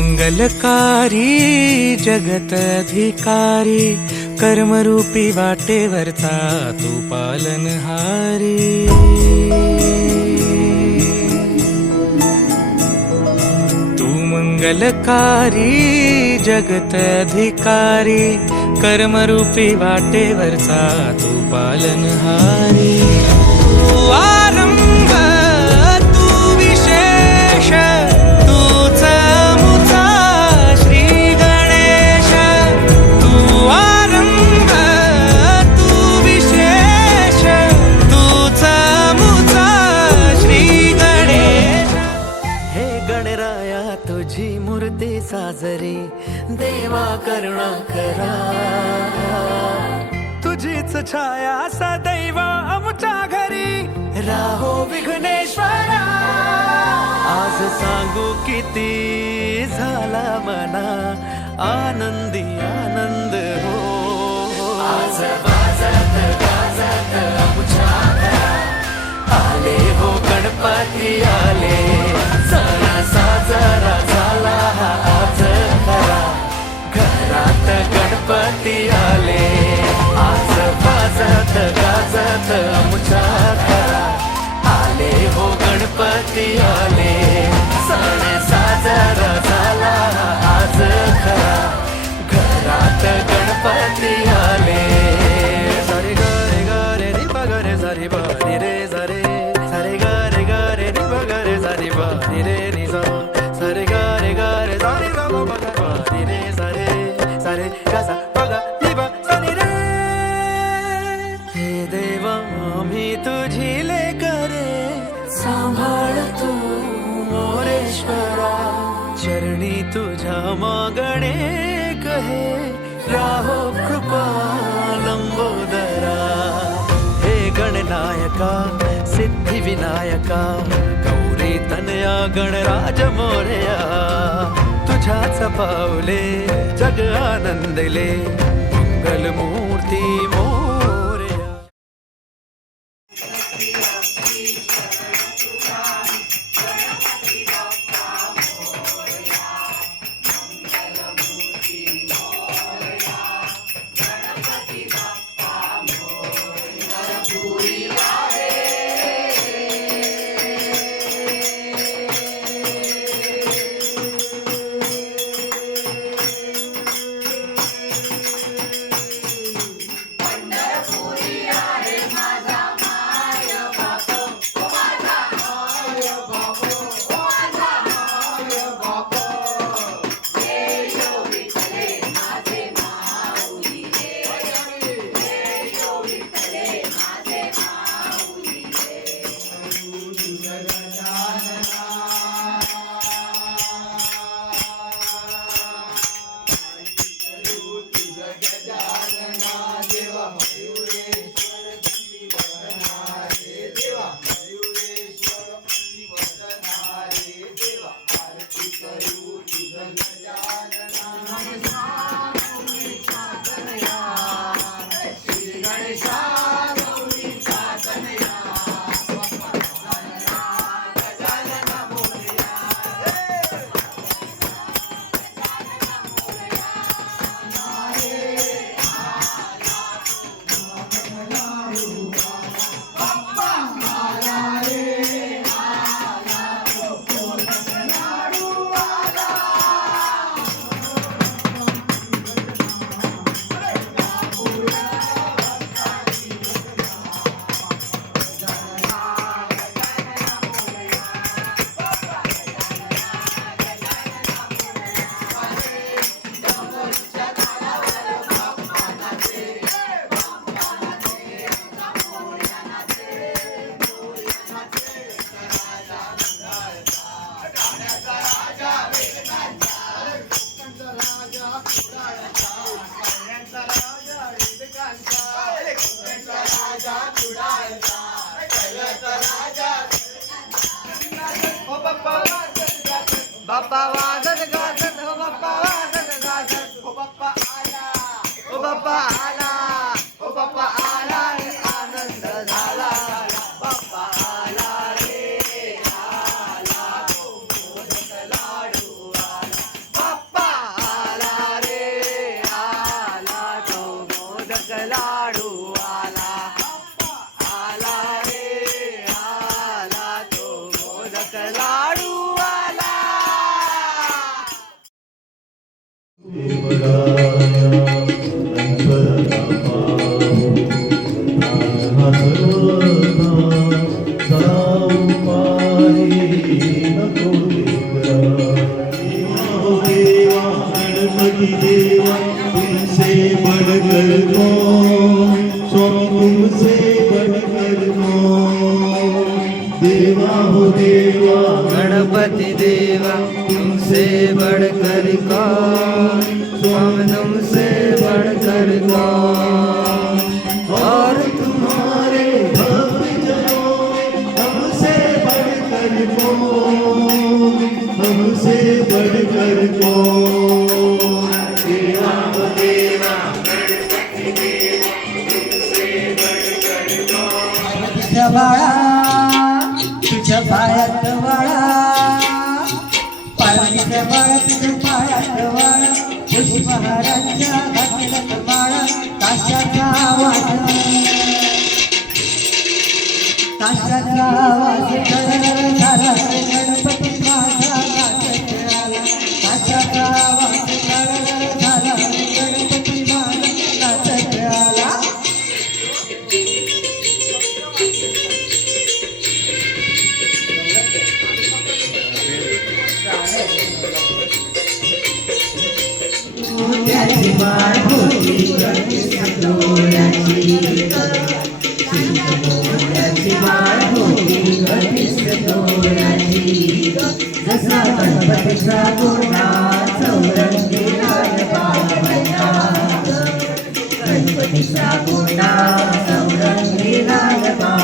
मंगलकारी जगत अधिकारी, कर्मरूपी वाटेवरचा तू पालनहारी। तू मंगलकारी जगत अधिकारी, कर्मरूपी वाटेवरचा तू पालनहारी। तू आरंभ तू विशेष, तूच मुचा श्री गणेश। तू आरंभ तू विशेष, तूच मुचा श्री गणेश। हे गणराया तुझी मूर्ती साजरी, देवा करुणा करा। तुझीच छाया सदैव आमच्या घरी, राहो विघ्नेश्वरा। आज सांगू किती झाला मना आनंदी आनंद हो। आज वाजत गाजत आमच्या घरात आले हो गणपती आले। सण साजरा झाला हा आज खरा, घरात गणपती आले। आज वाजत गाजत आमच्या घरात आले हो गणपती आले। सण साजरा झाला आज खरा, घरात गणपती आले। सारे ग रे रे ग रे सारे ब रे रे सारे सारे ग रे रे ग रे सारे ब रे रे नि सा सारे ग रे सारे ग ब रे रे सारे सारे ग सा ब ग नि ब सारे रे। हे देवा मी तुझी लेकरे, सांभाळ तू मोरेश्वरा। चरणी तुझ्या मागणे कहे, राहो कृपा लंबोदरा। हे गणनायका सिद्धी विनायका, गौरी तनया गणराज मोरया। तुझ्याच पावले जग आनंदले, मंगल मूर्ती मोरया। बाप्पा वाजत गाजत हो, बाप्पा वाजत गाजत हो, बाप्पा आला हो, बाप्पा आला हो, बाप्पा आला रे आनंद झाला, बाप्पा आला रे आला, मोदक लाडू आला, देवा तुमसे बढ़कर कौन, स्वामी तुमसे बढ़कर कौन, देवा हो देवा गणपति देवा तुमसे बढ़कर कौन, स्वामी तुमसे बढ़कर कौन, और तुम्हारे भक्त जनों हमसे बढ़कर कौन, हमसे बढ़कर कौन, देवा हो देवा तुझ्या बाळा तुझ्या पायात वाळा, पार्वतीच्या बाळा तुझ्या पायात वाळा, पुष्पहारांच्या घातल्यात माळा, ताशाचा आवाज गडगड झाला, गणपती माझा नाचत आला, ताशाचा आवाज गडगड झाला, गणपती माझा नाचत आला. मोत्याची माळ होती गणेश डोळ्याची, मोत्याची माळ होती गणेश डोळ्याची, जसा गणपतीचा गोडा चौरंगी लाल बाबा, गणपतीचा गोडा चौरंगी लाल बाबा.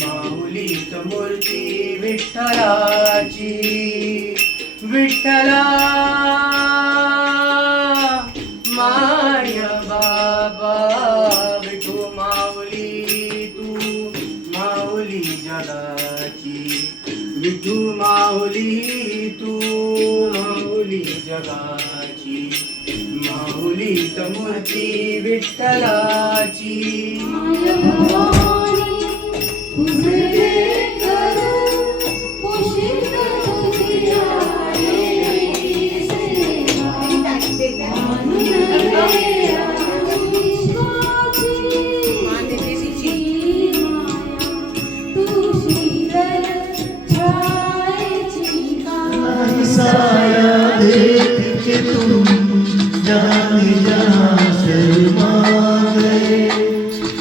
माऊलीत मूर्ती विठ्ठलाची, विठ्ठला माय बाबा, विठू माऊली तू माऊली जगाची, विठू माऊली तू माऊली जगाची, माऊलीत मूर्ती विठ्ठलाची. साया देख के तुम जाने जहाँ शर्मा गए,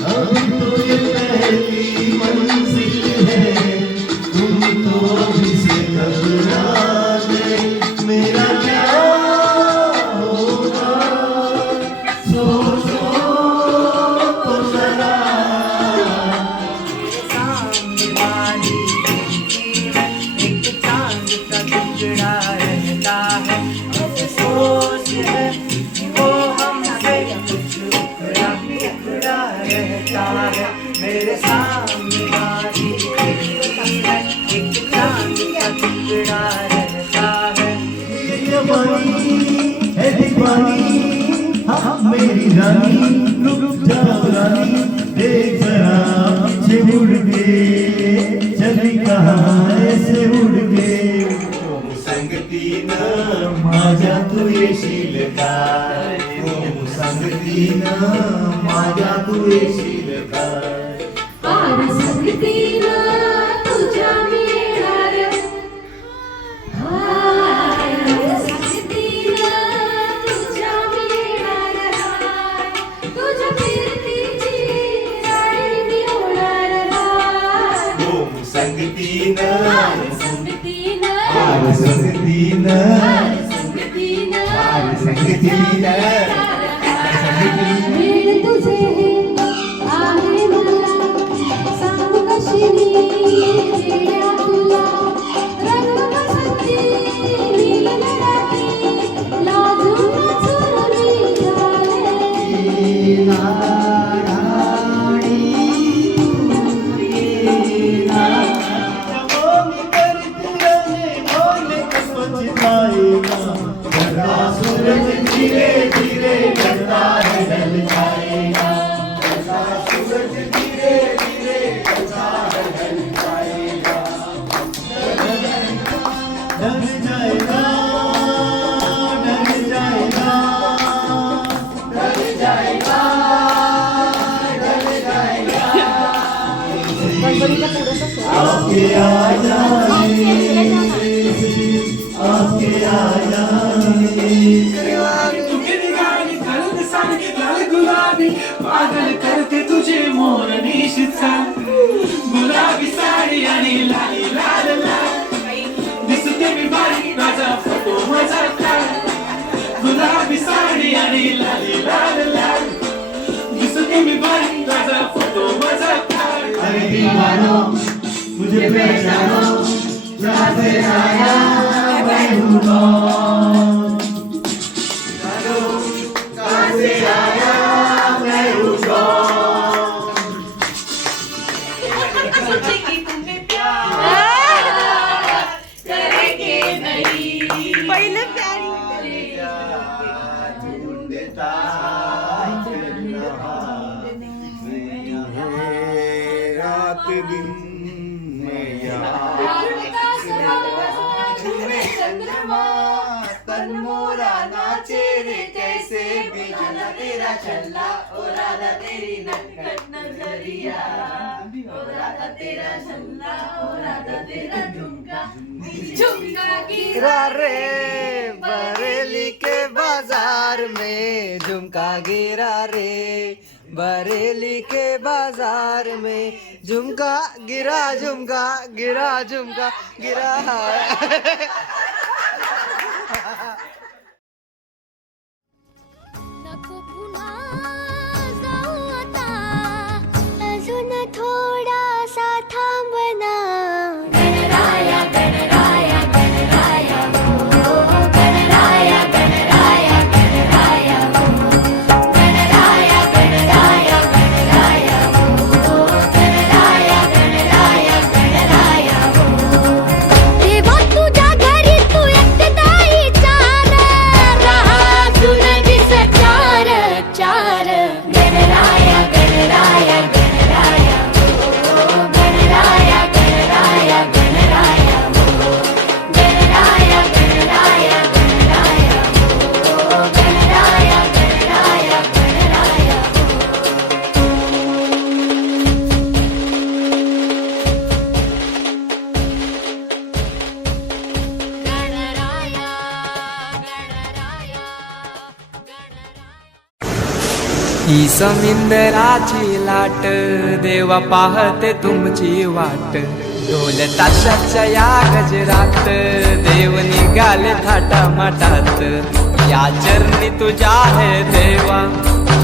अब तो ये पहली मंजिल है, तुम तो अभी से घबरा गए, मेरा क्या होगा सोचो तो जरा. सामने वाली खिड़की में एक चांद का टुकड़ा रहता है, अफसोस है वो हमसे कुछ टुकड़ा रहता है. मेरे सामने वाली खिड़की में एक चांद का टुकड़ा रहता है. है दीवानी हाँ मेरी रानी, रुक जाओ रानी, देख जरा पीछे मुड़ के, चली कहाँ ऐसे उड़ के, संगतीन माझ्या तू येशील काय, संगतीन माझ्या तू येशील काय, पार संगतीन तुझ्या मिळणार, हाय संगतीन तुझ्या मिळणार, तुझ्या कीर्तीची राणी मी होणार, संगतीन संगतीन संगतीन संगतीन वेळ तुझे आहे मला, सांगू कशी मी जिया तुला, रंग बसंती नील नराती, लाजून नाचून मी झाले. राणी तू ये ना, मी करते गणपतीच्या पुढं कसं आपके आ जाने आपके आ जाने लाल गुलाबी पागल करते तुझे मोर निशीचा गुलाबी साडी आणि लाली लाल लाल दिसते मी बारी माझा फोटो माझा काढ गुलाबी साडी आणि लाली लाल लाल दिसते मी बारी माझा फोटो माझा काढ अरे दीवानो मुझे पहचानो जहाँ से आया मैं हूँ कौन कहाँ से आया मैं हूँ कौन सोचेगी तुमने प्यार करेंगे नहीं पहिलं प्यारी ढूंढता रात दिन मैं चंद्रमा तन मोरा नाचे रे कैसे भी जाना तेरा चल्ला ओ राधा तेरी नटखट नजरिया ओ राधा तेरा चल्ला ओ राधा तेरा झुमका झुमका गिरा रे बरेली के बाजार में झुमका गिरा रे बरेली के बाजार में झुमका गिरा झुमका गिरा झुमका गिरा नको पुन्हा जाऊ आता अजून थोडासा थांबना गणराया गणराया गणराया हो गणराया गणराया गणराया हो गणराया गणराया गणराया हो गणराया गणराया गणराया हो देवा तुझ्या घरी तू एकटा विचार राहा तुला दिसत चार चार गणराया गणराया गणराया हो गणराया गणराया गणराया हो गणराया गणराया गणराया हो गणराया गणराया गणराया गणराया गणराया ही समिंदराची लाट देवा पाहते तुमची वाट ढोल ताशाच्या या गजरात देव निघाले थाटा माटात या चरणी तुझ्या है देवा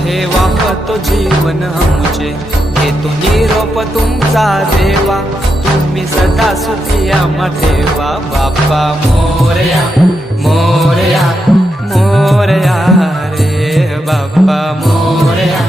ठेवा तो जीवन आमचे घेतो निरोप तुमचा देवा तुम्ही सदा सुखी आम्हा ठेवा बाप्पा मोरया मोरया मोरया रे बाप्पा मोरया